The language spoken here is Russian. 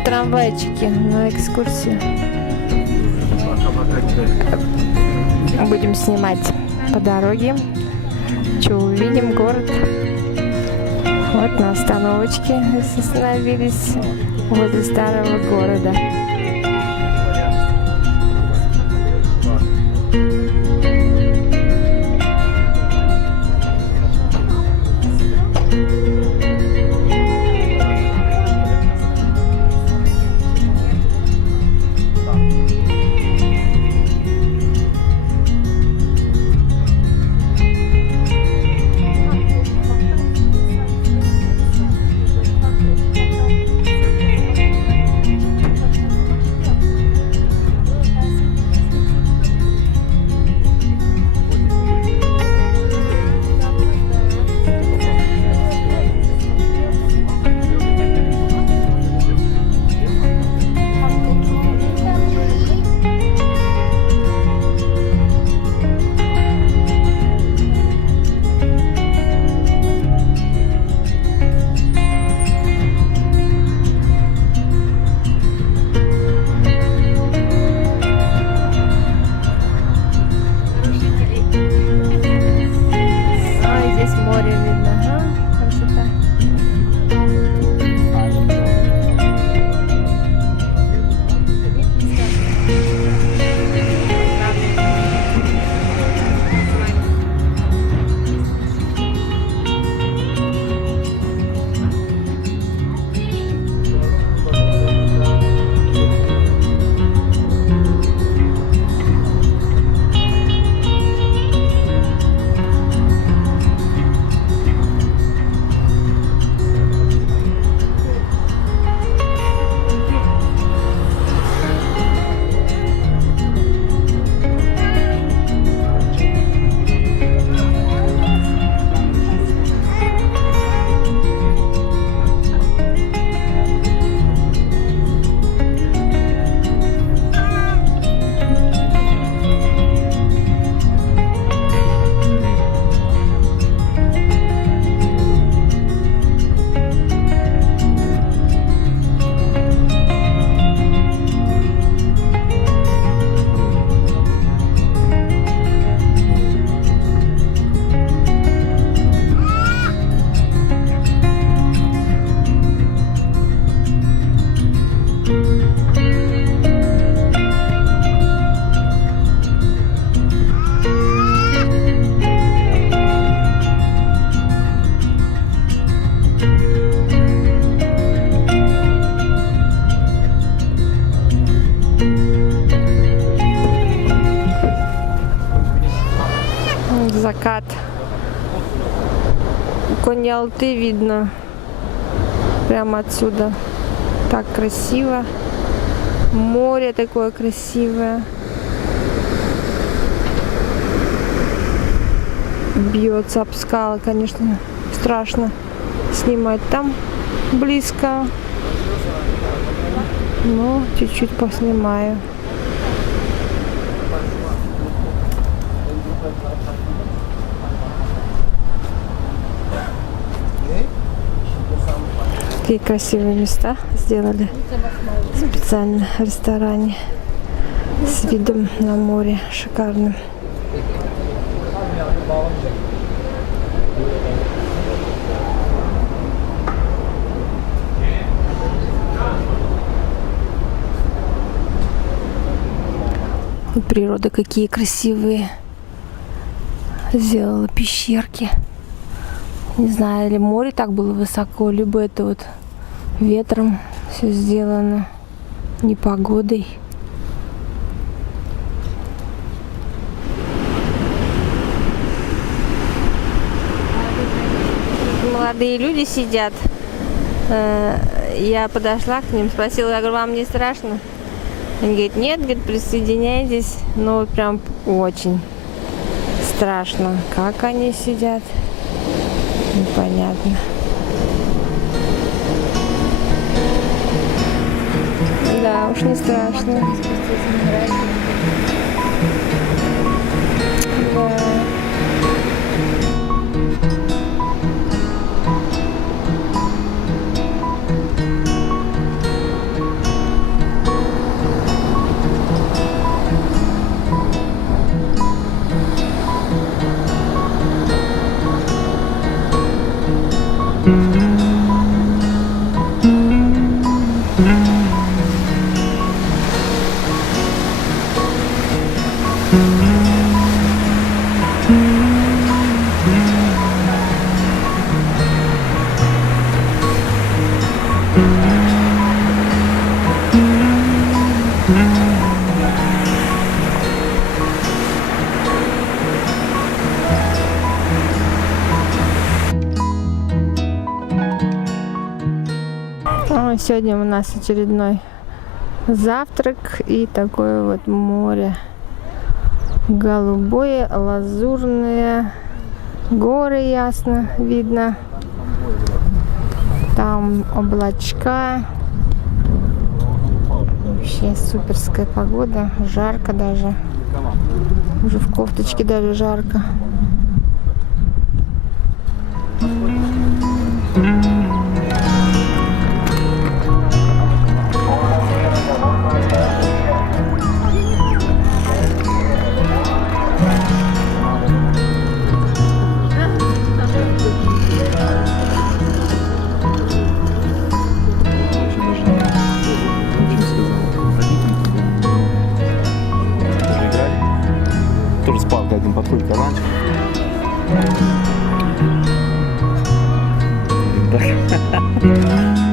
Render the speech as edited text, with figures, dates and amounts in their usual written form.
в трамвайчике на экскурсию. Будем снимать по дороге. Что увидим, город. Вот на остановочке остановились возле старого города. Закат. Конь-Алты видно прямо отсюда. Так красиво. Море такое красивое. Бьется об скалы, конечно, страшно снимать там близко. Но чуть-чуть поснимаю. Такие красивые места сделали специально в ресторане с видом на море шикарным. Природа какие красивые сделала пещерки. Не знаю, или море так было высоко, либо это вот ветром все сделано, непогодой. Молодые люди сидят. Я подошла к ним, спросила, я говорю, вам не страшно? Они говорят, нет, говорит, присоединяйтесь. Но прям очень страшно. Как они сидят, непонятно. Да, уж не страшно. Да. Сегодня у нас очередной завтрак и такое вот море. Голубое, лазурное, горы ясно видно. Там облачка. Вообще суперская погода. Жарко даже. Уже в кофточке даже жарко. Тоже с палкой один подходит карманчик. Так.